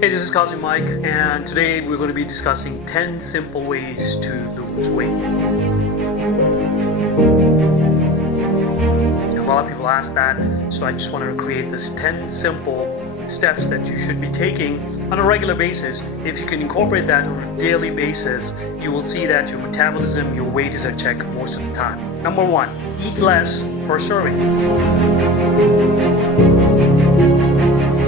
Hey, this is Cosmic Mike, and today we're going to be discussing 10 simple ways to lose weight. A lot of people ask that, so I just wanted to create this 10 simple steps that you should be taking on a regular basis. If you can incorporate that on a daily basis, you will see that your metabolism, your weight is at check most of the time. Number one, eat less per serving.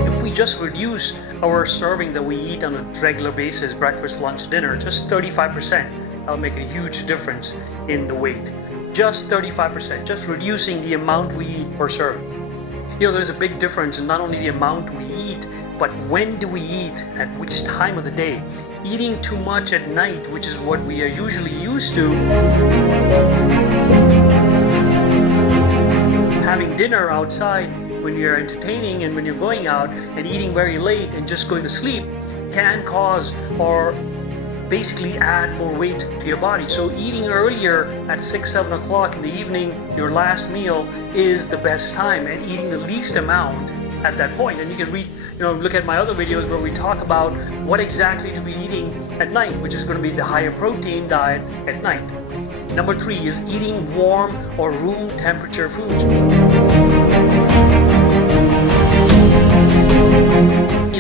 If we just reduce our serving that we eat on a regular basis, breakfast, lunch, dinner, just 35%, that'll make a huge difference in the weight. Just 35%, just reducing the amount we eat per serving. You know, there's a big difference in not only the amount we eat, but when do we eat, at which time of the day. Eating too much at night, which is what we are usually used to, having dinner outside when you're entertaining and when you're going out, and eating very late and just going to sleep can cause or basically add more weight to your body. So eating earlier at 6-7 o'clock in the evening, your last meal, is the best time, and eating the least amount at that point. And you can look at my other videos where we talk about what exactly to be eating at night, which is going to be the higher protein diet at night. Number 3 is eating warm or room temperature foods.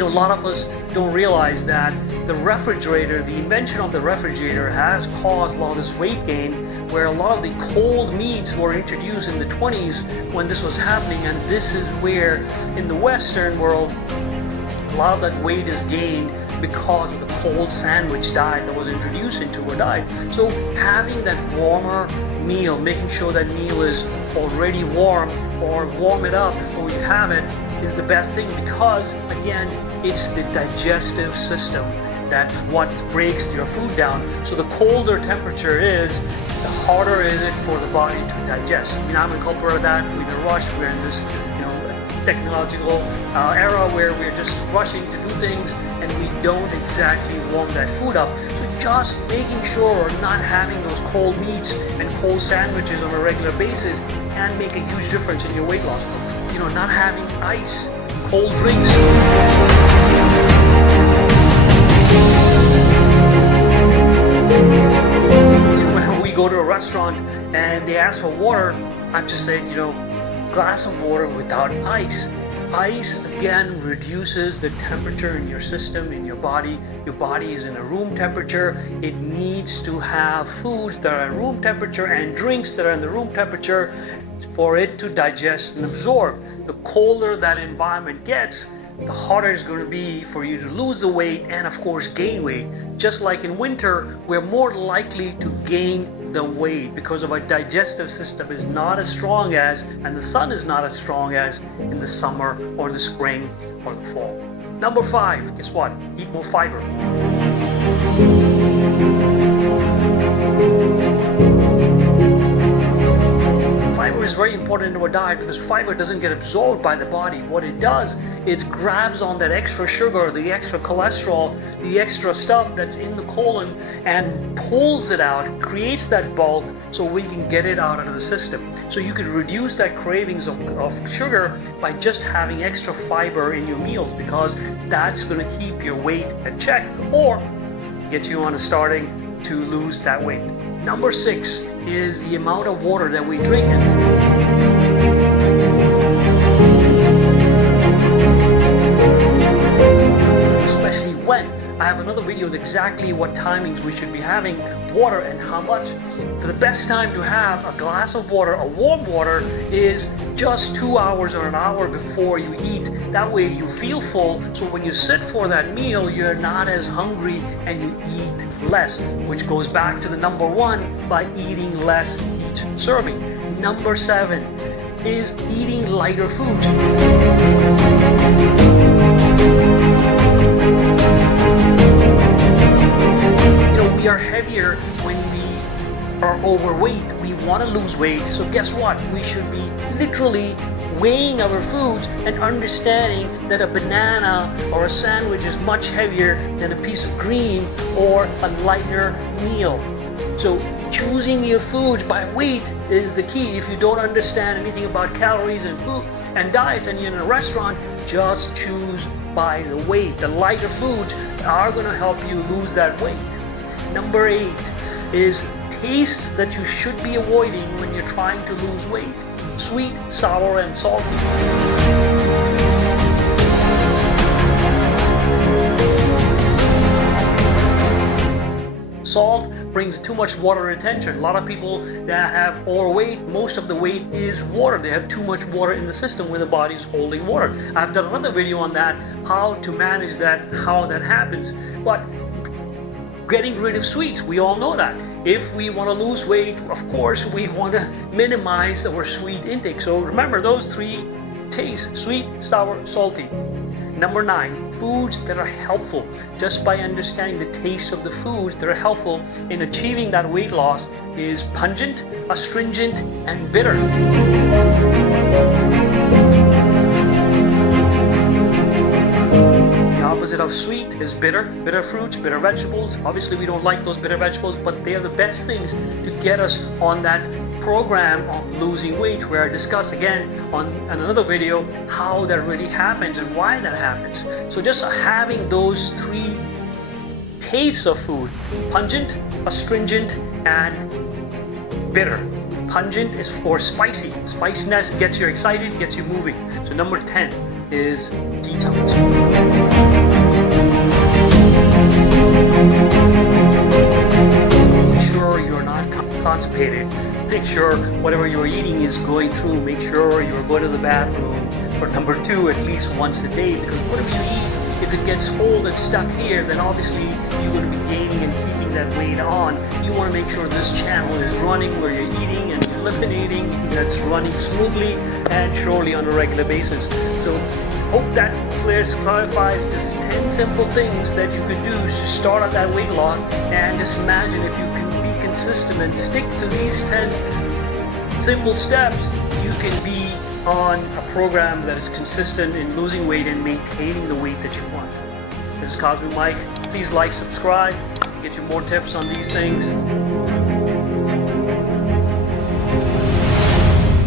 A lot of us don't realize that the refrigerator, the invention of the refrigerator, has caused a lot of this weight gain, where a lot of the cold meats were introduced in the 20s when this was happening, and this is where in the Western world a lot of that weight is gained because of the cold sandwich diet that was introduced into our diet. So having that warmer meal, making sure that meal is already warm or warm it up before you have it, is the best thing, because again, it's the digestive system that's what breaks your food down. So the colder temperature is, the harder is it for the body to digest. I'm a culprit of that. We're in a rush. We're in this technological era where we're just rushing to do things and we don't exactly warm that food up. So just making sure not having those cold meats and cold sandwiches on a regular basis can make a huge difference in your weight loss. Not having ice, cold drinks. When we go to a restaurant and they ask for water, I'm just saying, glass of water without ice. Ice, again, reduces the temperature in your system, in your body. Your body is in a room temperature. It needs to have foods that are at room temperature and drinks that are in the room temperature for it to digest and absorb. The colder that environment gets, the harder it's going to be for you to lose the weight and, of course, gain weight. Just like in winter, we're more likely to gain the weight because of our digestive system is not as strong as, and the sun is not as strong as in the summer or the spring or the fall. Number 5, guess what? Eat more fiber. Fiber is very important in our diet because fiber doesn't get absorbed by the body. What it does, it grabs on that extra sugar, the extra cholesterol, the extra stuff that's in the colon and pulls it out, creates that bulk so we can get it out of the system. So you could reduce that cravings of sugar by just having extra fiber in your meals, because that's going to keep your weight at check or get you on a starting to lose that weight. Number 6 is the amount of water that we drink. Especially when I have another video with exactly what timings we should be having water and how much. The best time to have a glass of water, a warm water, is just 2 hours or an hour before you eat. That way you feel full, so when you sit for that meal, you're not as hungry and you eat less, which goes back to the number 1, by eating less each serving. Number 7 is eating lighter foods. We are heavier when we are overweight. We want to lose weight, so guess what? We should be literally weighing our foods and understanding that a banana or a sandwich is much heavier than a piece of green or a lighter meal. So choosing your foods by weight is the key. If you don't understand anything about calories and food and diets and you're in a restaurant, just choose by the weight. The lighter foods are going to help you lose that weight. Number 8 is tastes that you should be avoiding when you're trying to lose weight. Sweet, sour, and salty. Salt brings too much water retention. A lot of people that have overweight, most of the weight is water. They have too much water in the system where the body is holding water. I've done another video on that, how to manage that, how that happens. But getting rid of sweets, we all know that. If we want to lose weight, of course, we want to minimize our sweet intake. So remember those 3 tastes: sweet, sour, salty. Number 9, foods that are helpful. Just by understanding the taste of the foods that are helpful in achieving that weight loss is pungent, astringent, and bitter. The opposite of sweet is bitter. Bitter fruits, bitter vegetables. Obviously we don't like those bitter vegetables, but they are the best things to get us on that program of losing weight, where I discuss again on another video how that really happens and why that happens. So just having those 3 tastes of food: pungent, astringent, and bitter. Pungent is of course spicy. Spiciness gets you excited, gets you moving. So number 10 is detox. Make sure you're not constipated. Make sure whatever you're eating is going through. Make sure you're going to the bathroom. Or number 2, at least once a day, because whatever you eat, if it gets old and stuck here, then obviously you're going to be gaining and keeping that weight on. You want to make sure this channel is running where you're eating and eliminating, that's running smoothly and surely on a regular basis. So hope that clarifies just 10 simple things that you could do to start on that weight loss. And just imagine if you can be consistent and stick to these 10 simple steps, you can be on a program that is consistent in losing weight and maintaining the weight that you want. This is Cosmic Mike. Please like, subscribe, get you more tips on these things.